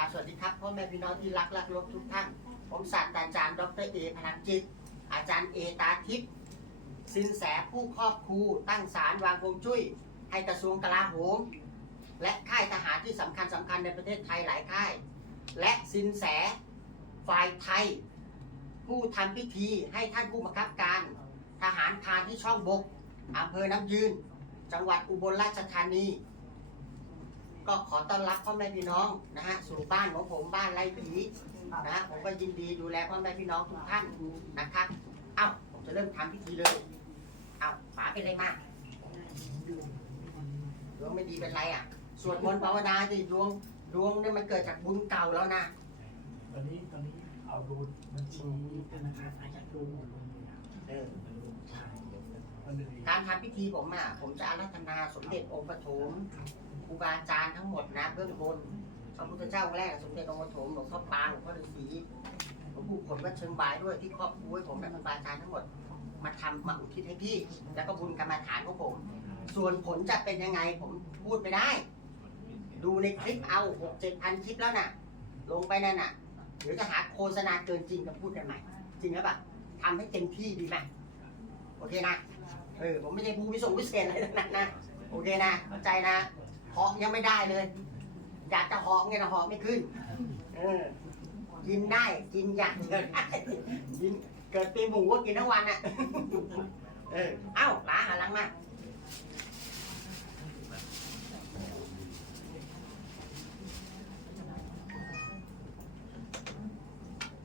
ครับสวัสดีครับพ่อแม่พี่น้องที่รักและรพทุกท่าน ผมศาสตราจารย์ดรเอพลังจิต อาจารย์เอตาทิพย์สินแสผู้ครอบครูตั้งศาลวางวงจุ้ย ให้กระทรวงกลาโหม และค่ายทหารที่สำคัญสำคัญในประเทศไทยหลายค่าย และสินแสฝ่ายไทย ผู้ทำพิธีให้ท่านผู้บังคับการ ทหารพานที่ช่องบกอำเภอน้ำยืน จังหวัดอุบลราชธานี ก็ขอต้อนรับพ่อแม่พี่น้องนะฮะสู่บ้านของผมบ้านไร่ผีนะฮะผมก็ยินดีดูแลพ่อแม่พี่น้องทุกท่านนะครับ เอ้าผมจะเริ่มทำพิธีเลยเอ้าป๋าเป็นไรมากดวงไม่ดีเป็นไรอะสวดมนต์ภาวนาสิดวงดวงเนี่ยมันเกิดจากบุญเก่าแล้วนะตอนนี้ตอนนี้เอาดูบัญชีธนาคารอายัดดูหมดเลยอะเออใช่ก็เลยการทำพิธีผมอะผมจะอารัธนาสมเด็จองค์ปฐม ครูบาอาจารย์ทั้งหมดนะเบื้องบนพระพุทธเจ้าแรกสมเด็จองค์ปฐมหลวงพ่อปางหลวงพ่อฤาษีหลวงปู่ผลวัดเชิงบายด้วยที่ครอบครัวผมและครูบาอาจารย์ทั้งหมดมาทำมาอุทิศให้พี่ แล้วก็บุญกรรมฐานของผม ส่วนผลจะเป็นยังไงผมพูดไม่ได้ ดูในคลิปเอาหกเจ็ดพันคลิปแล้วน่ะ ลงไปนั่นน่ะเดี๋ยวจะหาโฆษณาเกินจริงกับพูดกันใหม่ จริงหรือเปล่าทำให้เต็มที่ดีไหมโอเคนะ เออ ผมไม่ใช่ผู้วิส่งวิเศษอะไรทั้งนั้นนะ โอเคนะเข้าใจนะาะยังไม่ได้เลย อยากจะเหาะไงนะเหาะไม่ขึ้น เออ กินได้กินอย่างเดียวได้กินเกิดปีหมูก็กินทั้งวันอะ เออ เอ้าป๋าหันหลังมา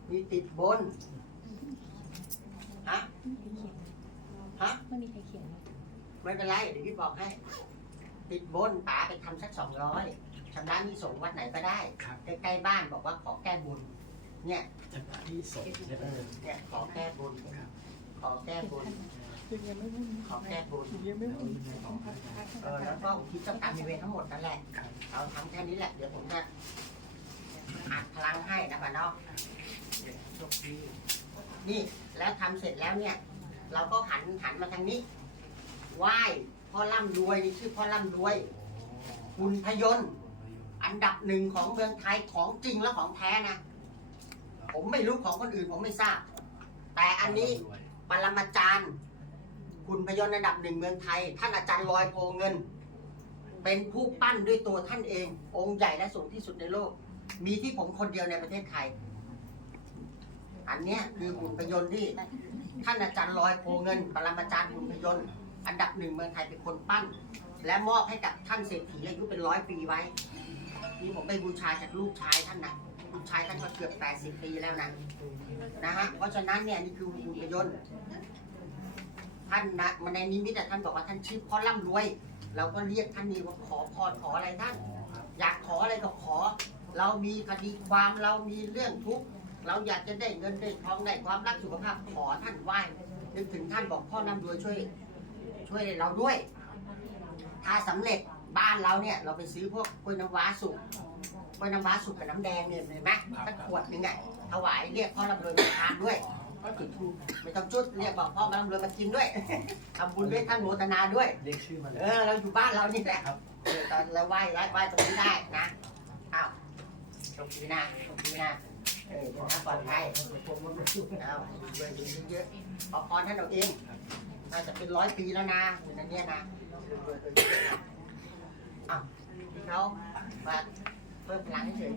มีติดบน ฮะ ฮะ ไม่มีใครเขียนเลยไม่เป็นไร เดี๋ยวพี่บอกให้ ติดบนป๋าไปทำสักสองร้อยชำระหนี้ส่งฆ์วัดไหนก็ได้ครับ ใกล้ๆบ้านบอกว่าขอแก้บุญ เนี่ยจากที่สดใช่ไหมเนี่ยขอแก้บุญครับขอแก้บุญยังไม่รู้ขอแก้บุญยังไม่แล้วรู้ยังไงต่อครับเออแล้วก็อุทิศเจ้ากรรมในายเวรทั้งหมดนั่นแหละครับเราทำแค่นี้แหละเดี๋ยวผมจะอัดพลังให้นะป่ะเนาะโชคดีนี่แล้วทำเสร็จแล้วเนี่ย เราก็หันหันมาทางนี้ไหว้ พ่อร่ำรวยนี่ชื่อพ่อร่ำรวยคุณพยนต์ อันดับหนึ่งของเมืองไทยของจริงและของแท้นะ ผมไม่รู้ของคนอื่นผมไม่ทราบ แต่อันนี้ปรมาจารย์คุณพยนต์อันดับหนึ่งเมืองไทย ท่านอาจารย์ลอยโพเงิน เป็นผู้ปั้นด้วยตัวท่านเอง องค์ใหญ่และสูงที่สุดในโลก มีที่ผมคนเดียวในประเทศไทย อันเนี้ยคือหุ่นพยนต์ที่ท่านอาจารย์ลอยโพเงิน ปรมาจารย์หุ่นพยนต์ อันดับหนึ่งเมืองไทยเป็นคนปั้น และมอบให้กับท่านเศรษฐีอายุเป็นร้อยปีไว้ นี่ผมไปบูชาจากลูกชายท่านนะลูกชายท่านก็เกือบแปดสิบปีแล้วนะนะฮะเพราะฉะนั้นเนี่ยนี่คือหุ่นพยนต์ท่านนะมาในนิมิตอะท่านบอกว่าท่านชื่อพ่อร่ำรวย เราก็เรียกท่านนี้ว่าขอพรขออะไรท่าน อยากขออะไรก็ขอ เรามีคดีความเรามีเรื่องทุกข์เราอยากจะได้เงินได้ทองได้ความรักสุขภาพขอท่านไหว้นึกถึงท่านบอกพ่อร่ำรวยช่วย ช่วยเราด้วย ถ้าสำเร็จบ้านเราเนี่ย เราไปซื้อพวกกล้วยน้ำว้าสุกกล้วยน้ำว้าสุกกับน้ำแดงเนี่ยเห็นไหมสักขวดหนึงอะถวายเรียกพ่อร่ำรวยมาทานด้วยก็จุดทูปไม่ต้องจุดเรียกบอกพ่อมาร่ำรวยมากินด้วยทำบุญด้วยท่านโมทนาด้วยเรียกชื่อมาเลเอยอเราอยู่บ้านเรานี่แหละครับเออตอนเราไหว้ไหว้ไหว้ตรงนี้ได้นะอ้าวโชคดีนะโชคดีนะเออเดินทางปลอดภัยเอาด้วยดีเยอะๆขอพรท่านเอาเอง น่าจะเป็นร้อยปีแล้วนะเหมือนอันเนี้ยนะอ้าวที่เขามาเพิ่มพลังเฉย